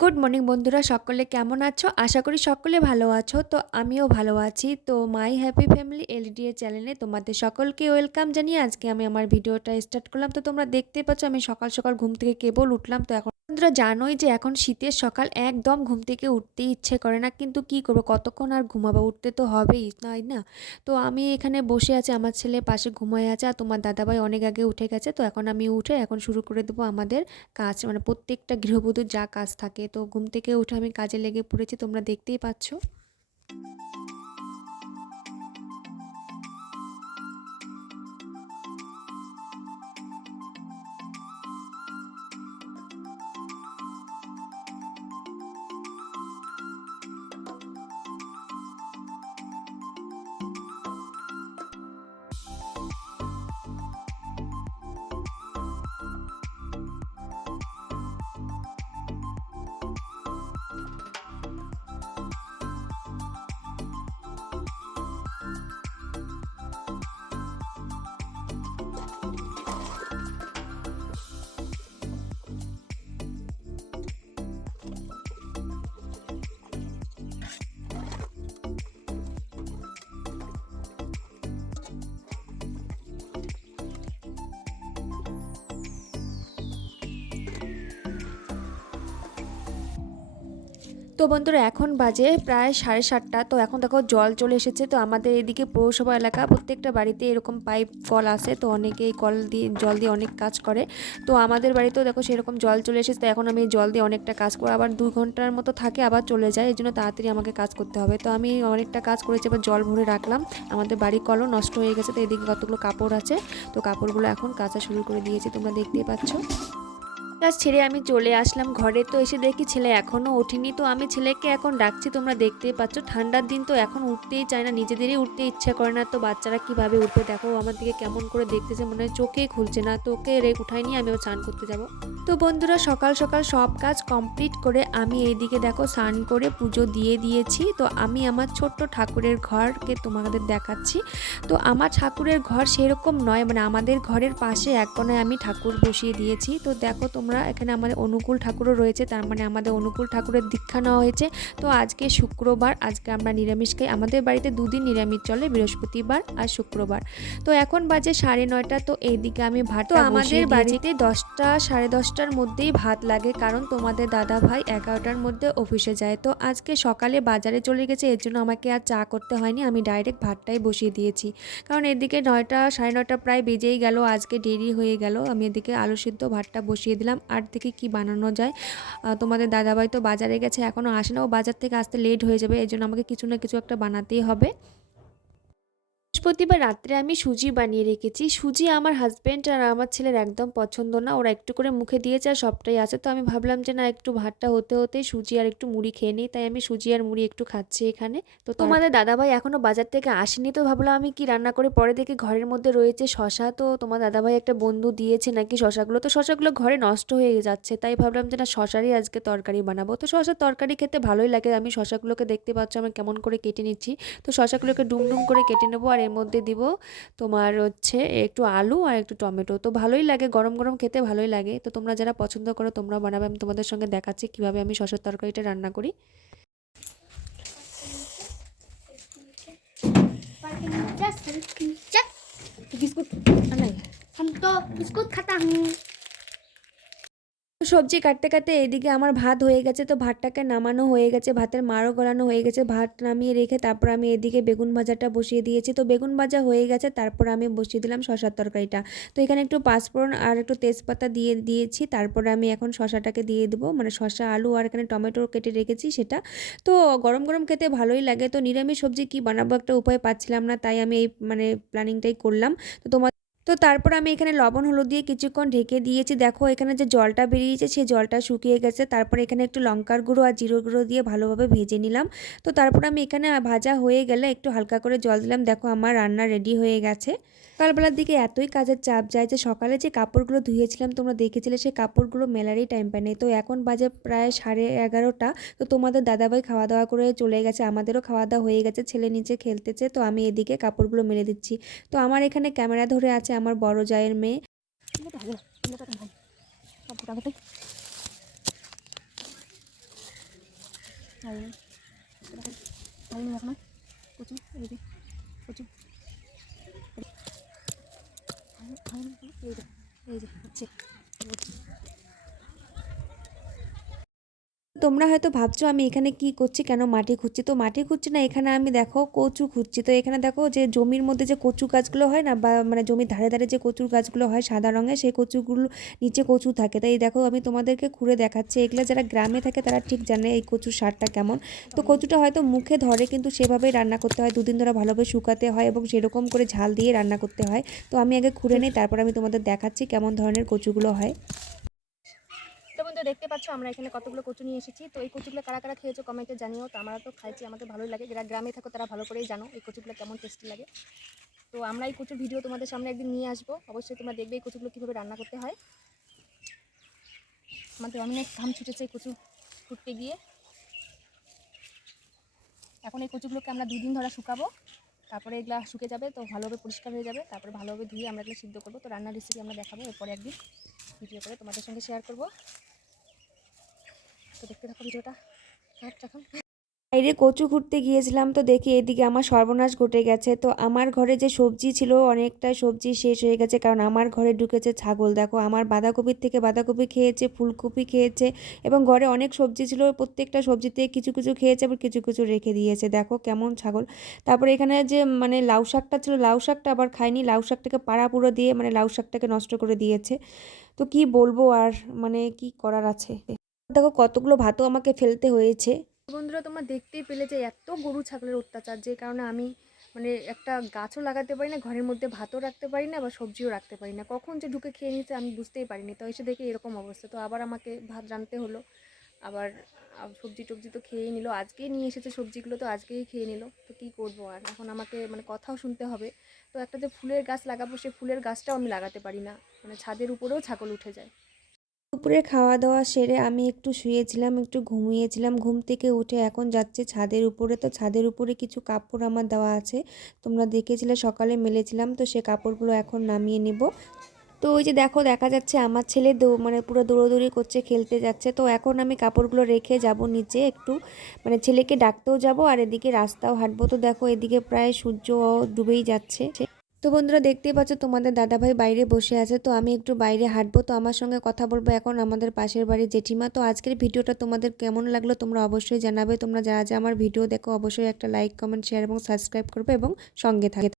Good morning বন্ধুরা, সকলে কেমন আছো? আশা করি সকলে ভালো আছো। তো আমিও ভালো আছি। তো মাই হ্যাপি ফ্যামিলি এলইডি এর চ্যানেলে তোমাদের সকলকে ওয়েলকাম জানিয়ে আজকে আমি আমার ভিডিওটা স্টার্ট করলাম। তো তোমরা দেখতেই পাচ্ছ আমি সকাল সকাল ঘুম থেকে কেবল উঠলাম। তো এখন বন্ধুরা জানোই যে এখন শীতের সকাল, একদম ঘুম থেকে উঠতেই ইচ্ছে করে না, কিন্তু কি করবো, কতক্ষণ আর ঘুমাবো, উঠতে তো হবেই, তাই না? তো আমি এখানে বসে আছি, আমার ছেলে পাশে ঘুমায় আছে, আর তোমার দাদাভাই অনেক আগে উঠে গেছে। তো এখন আমি উঠে এখন শুরু করে দেবো আমাদের কাজ, মানে প্রত্যেকটা গৃহবধূর যা কাজ থাকে। তো ঘুম থেকে উঠে আমি কাজে লেগে পড়েছি, তোমরা দেখতেই পাচ্ছ। তো বন্ধুরা এখন বাজে প্রায় 7:30। তো এখন দেখো জল চলে এসেছে। তো আমাদের এদিকে পৌরসভা এলাকা, প্রত্যেকটা বাড়িতে এরকম পাইপ কল আসে। তো অনেকে এই কল দিয়ে, জল দিয়ে অনেক কাজ করে। তো আমাদের বাড়িতেও দেখো সেরকম জল চলে এসেছে। তো এখন আমি এই জল দিয়ে অনেকটা কাজ করে, আবার 2 ঘন্টার মতো থাকে, আবার চলে যায়। এই জন্য তাড়াতাড়ি আমাকে কাজ করতে হবে। তো আমি অনেকটা কাজ করেছি, এবার জল ভরে রাখলাম। আমাদের বাড়ির কলও নষ্ট হয়ে গেছে। তো এদিকে কতগুলো কাপড় আছে, তো কাপড়গুলো এখন কাচা শুরু করে দিয়েছি, তোমরা দেখতেই পাচ্ছ। কাজ ছেড়ে আমি চলে আসলাম ঘরে। তো এসে দেখি ছেলে এখনও ওঠেনি। তো আমি ছেলেকে এখন ডাকছি, তোমরা দেখতেই পাচ্ছ। ঠান্ডার দিন তো এখন উঠতেই চায় না, নিজেদেরই উঠতে ইচ্ছা করে না। তো বাচ্চারা কিভাবে উঠবে দেখো, আমার দিকে কেমন করে দেখতেছে, মনে হয় চোখেই খুলছে না। তো ওকে উঠাই নিয়ে আমি স্নান করতে যাব। তো বন্ধুরা সকাল সকাল সব কাজ কমপ্লিট করে আমি এইদিকে দেখো স্নান করে পুজো দিয়ে দিয়েছি। তো আমি আমার ছোট্ট ঠাকুরের ঘরকে তোমাদের দেখাচ্ছি। তো আমার ঠাকুরের ঘর সেরকম নয়, মানে আমাদের ঘরের পাশে এক কোণায় আমি ঠাকুর বসিয়ে দিয়েছি। তো দেখো তোমরা, এখানে আমাদের অনুকূল ঠাকুরও রয়েছে, তার মানে আমাদের অনুকূল ঠাকুরের দীক্ষা নেওয়া হয়েছে। তো আজকে শুক্রবার, আজকে আমরা নিরামিষ খাই। আমাদের বাড়িতে দুদিন নিরামিষ চলে, বৃহস্পতিবার আর শুক্রবার। তো এখন বাজে 9:30। তো এইদিকে আমি ভাত, তো আমাদের বাড়িতে 10টা 10:30টার মধ্যেই ভাত লাগে, কারণ তোমাদের দাদা ভাই 11টার মধ্যে অফিসে যায়। তো আজকে সকালে বাজারে চলে গেছে, এর জন্য আমাকে আর চা করতে হয়নি, আমি ডাইরেক্ট ভাতটাই বসিয়ে দিয়েছি। কারণ এদিকে 9টা 9:30 প্রায় বেজেই গেল, আজকে দেরি হয়ে গেল। আমি এদিকে আলু সিদ্ধ ভাতটা বসিয়ে দিলাম। আর দেখি কি বানানো যায়। তোমাদের দাদাভাই তো বাজারে গেছে, এখনও আসে না, ও বাজার থেকে আসতে লেট হয়ে যাবে, এই জন্য আমাকে কিছু না কিছু একটা বানাতেই হবে। বৃহস্পতিবার রাত্রে আমি সুজি বানিয়ে রেখেছি। সুজি আমার হাজব্যান্ড আর আমার ছেলের একদম পছন্দ না, ওরা একটু করে মুখে দিয়েছে আর সবটাই আছে। তো আমি ভাবলাম যে না, একটু ভাতটা হতে হতে সুজি আর একটু মুড়ি খেয়ে নিই, তাই আমি সুজি আর মুড়ি একটু খাচ্ছি এখানে। তো তোমাদের দাদাভাই এখনও বাজার থেকে আসেনি। তো ভাবলাম আমি কি রান্না করে, পরে দেখি ঘরের মধ্যে রয়েছে শশা। তো তোমার দাদাভাই একটা বন্ধু দিয়েছে নাকি শশাগুলো, তো শশাগুলো ঘরে নষ্ট হয়ে যাচ্ছে, তাই ভাবলাম যে না, শশারই আজকে তরকারি বানাবো। তো শশার তরকারি খেতে ভালোই লাগে। আমি শশাগুলোকে দেখতে পাচ্ছ আমি কেমন করে কেটে নিচ্ছি। তো শশাগুলোকে ডুম ডুম করে কেটে নেবো, আর এর মধ্যে দিব তোমার হচ্ছে একটু আলু আর একটু টমেটো। তো ভালোই লাগে, গরম গরম খেতে ভালোই লাগে। তো তোমরা যারা পছন্দ করো তোমরা বানাবে, আমি তোমাদের সঙ্গে দেখাচ্ছি কিভাবে আমি শসার তরকারিটা রান্না করি। बिस्कुट हम तो बिस्कुट खाता हूँ। সবজি কাটতে কাটতে এদিকে আমার ভাত হয়ে গেছে। তো ভাতটাকে নামানো হয়ে গেছে, ভাতের মাড়ও গলানো হয়ে গেছে। ভাত নামিয়ে রেখে তারপর আমি এদিকে বেগুন ভাজাটা বসিয়ে দিয়েছি। তো বেগুন ভাজা হয়ে গেছে, তারপর আমি বসিয়ে দিলাম শসার তরকারিটা। তো এখানে একটু পাঁচফোড়ন আর একটু তেজপাতা দিয়ে দিয়েছি। তারপরে আমি এখন শসাটাকে দিয়ে দেবো, মানে শসা, আলু আর এখানে টমেটো কেটে রেখেছি সেটা। তো গরম গরম খেতে ভালোই লাগে। তো নিরামিষ সবজি কি বানাবো একটা উপায় পাচ্ছিলাম না, তাই আমি এই মানে প্ল্যানিংটাই করলাম। তো তোমার, তো তারপর আমি এখানে লবণ হলুদ দিয়ে কিছুক্ষণ ঢেকে দিয়েছি। দেখো এখানে যে জলটা বেরিয়েছে সেই জলটা শুকিয়ে গেছে। তারপর এখানে একটু লঙ্কার গুঁড়ো আর জিরে গুঁড়ো দিয়ে ভালোভাবে ভেজে নিলাম। তো তারপর আমি এখানে ভাজা হয়ে গেলে একটু হালকা করে জল দিলাম। দেখো আমার রান্না রেডি হয়ে গেছে। সকালবেলার দিকে এতই কাজের চাপ যায় যে সকালে যে কাপড়গুলো ধুয়েছিলাম তোমরা দেখেছিলে, সেই কাপড়গুলো মেলারই টাইম পায় নাই। তো এখন বাজে প্রায় 11:30। তো তোমাদের দাদাভাই খাওয়া দাওয়া করে চলে গেছে, আমাদেরও খাওয়া দাওয়া হয়ে গেছে, ছেলে নিচে খেলতেছে। তো আমি এদিকে কাপড়গুলো মেলে দিচ্ছি। তো আমার এখানে ক্যামেরা ধরে আছে আমার বড় জায়ের মেয়ে। এখন কচু এই যে কচু এই যে হচ্ছে। তোমরা হয়তো ভাবছো আমি এখানে কি করছি, কেন মাটি খুঁজছি। তো মাটি খুঁজছি না, এখানে আমি দেখো কচু খুঁজছি। তো এখানে দেখো যে জমির মধ্যে যে কচু গাছগুলো হয় না, বা মানে জমির ধারে ধারে যে কচুর গাছগুলো হয় সাদা রঙের, সেই কচুগুলো নিচে কচু থাকে। তাই দেখো আমি তোমাদেরকে ঘুরে দেখাচ্ছি। এগুলো যারা গ্রামে থাকে তারা ঠিক জানে এই কচুর স্বাদটা কেমন। তো কচুটা হয়তো মুখে ধরে, কিন্তু সেভাবেই রান্না করতে হয়, দুদিন ধরে ভালোভাবে শুকাতে হয় এবং সেরকম করে ঝাল দিয়ে রান্না করতে হয়। তো আমি আগে ঘুরে নিই, তারপর আমি তোমাদের দেখাচ্ছি কেমন ধরনের কচুগুলো হয়। তো বন্ধু দেখতে পাচ্ছ আমরা এখানে কতগুলো কচু নিয়ে এসেছি। তো এই কচুগুলো কারা কারা খেয়েছো কমেন্টে জানিও। তো আমরা তো খাইছি, আমাদের ভালোই লাগে। যারা গ্রামে থাকো তারা ভালো করেই জানো এই কচুগুলো কেমন টেস্টি লাগে। তো আমরা এই কচুর ভিডিও তোমাদের সামনে একদিন নিয়ে আসবো, অবশ্যই তোমরা দেখবে এই কচুগুলো কীভাবে রান্না করতে হয়। আমাদের অনেক ঘাম ছুটেছে এই কচু ফুটতে গিয়ে। এখন এই কচুগুলোকে আমরা 2 দিন ধরে শুকাবো, তারপরে এগুলা শুকে যাবে, তো ভালোভাবে পরিষ্কার হয়ে যাবে, তারপরে ভালোভাবে ধুয়ে আমরা এগুলো সিদ্ধ করবো। তো রান্নার রেসিপি আমরা দেখাবো এরপরে একদিন ভিডিও করে তোমাদের সঙ্গে শেয়ার করবো। তো দেখতে থাকো ভিডিওটা। এখন বাইরে কচু খুঁড়তে গিয়েছিলাম, তো দেখি এদিকে আমার সর্বনাশ ঘটে গেছে। তো আমার ঘরে যে সবজি ছিল অনেকটা সবজি শেষ হয়ে গেছে, কারণ আমার ঘরে ঢুকেছে ছাগল। দেখো আমার বাঁধাকপির থেকে বাঁধাকপি খেয়েছে, ফুলকপি খেয়েছে, এবং ঘরে অনেক সবজি ছিল, প্রত্যেকটা সবজিতে কিছু কিছু খেয়েছে, আবার কিছু কিছু রেখে দিয়েছে। দেখো কেমন ছাগল। তারপরে এখানে যে মানে লাউ শাকটা ছিল, লাউ শাকটা আবার খায়নি, লাউ শাকটাকে পাড়া পুরো দিয়ে মানে লাউ শাকটাকে নষ্ট করে দিয়েছে। তো কি বলবো আর, মানে কি করার আছে। দেখো কতগুলো ভাতও আমাকে ফেলতে হয়েছে। বন্ধুরা তোমরা দেখতেই পেলে যে এত গরু ছাগলের অত্যাচার, যে কারণে আমি মানে একটা গাছও লাগাতে পারি না, ঘরের মধ্যে ভাতও রাখতে পারি না, বা সবজিও রাখতে পারি না। কখন যে ঢুকে খেয়ে নিতে আমি বুঝতেই পারিনি। তো এসে দেখে এরকম অবস্থা, তো আবার আমাকে ভাত রাঁধতে হলো। আবার সবজি টবজি তো খেয়েই নিল, আজকেই নিয়ে এসেছে সবজিগুলো, তো আজকেই খেয়ে নিল। তো কী করবো আর, এখন আমাকে মানে কথাও শুনতে হবে। তো একটা যে ফুলের গাছ লাগাবো, সে ফুলের গাছটাও আমি লাগাতে পারি না, মানে ছাদের উপরেও ছাগল উঠে যায়। দুপুরে খাওয়া দাওয়া সেরে আমি একটু শুয়েছিলাম, একটু ঘুমিয়েছিলাম। ঘুম থেকে উঠে এখন যাচ্ছে ছাদের উপরে। তো ছাদের উপরে কিছু কাপড় আমার দেওয়া আছে, তোমরা দেখেছিলে সকালে মেলেছিলাম, তো সে কাপড়গুলো এখন নামিয়ে নিব। তো ওই যে দেখো দেখা যাচ্ছে আমার ছেলে মানে পুরো দৌড়োদৌড়ি করছে, খেলতে যাচ্ছে। তো এখন আমি কাপড়গুলো রেখে যাব নিচে একটু, মানে ছেলেকে ডাকতেও যাব আর এদিকে রাস্তাও হাঁটবো। তো দেখো এদিকে প্রায় সূর্য ডুবেই যাচ্ছে। তো বন্ধুরা দেখতেই পাচ্ছ তোমাদের দাদাভাই বাইরে বসে আছে, তো আমি একটু বাইরে হাঁটবো। তো আমার সঙ্গে কথা বলবো এখন আমাদের পাশের বাড়ির জেঠিমা। তো আজকের ভিডিওটা তোমাদের কেমন লাগলো তোমরা অবশ্যই জানাবে। তোমরা যারা যা আমার ভিডিও দেখো অবশ্যই একটা লাইক, কমেন্ট, শেয়ার এবং সাবস্ক্রাইব করবে এবং সঙ্গে থাকে।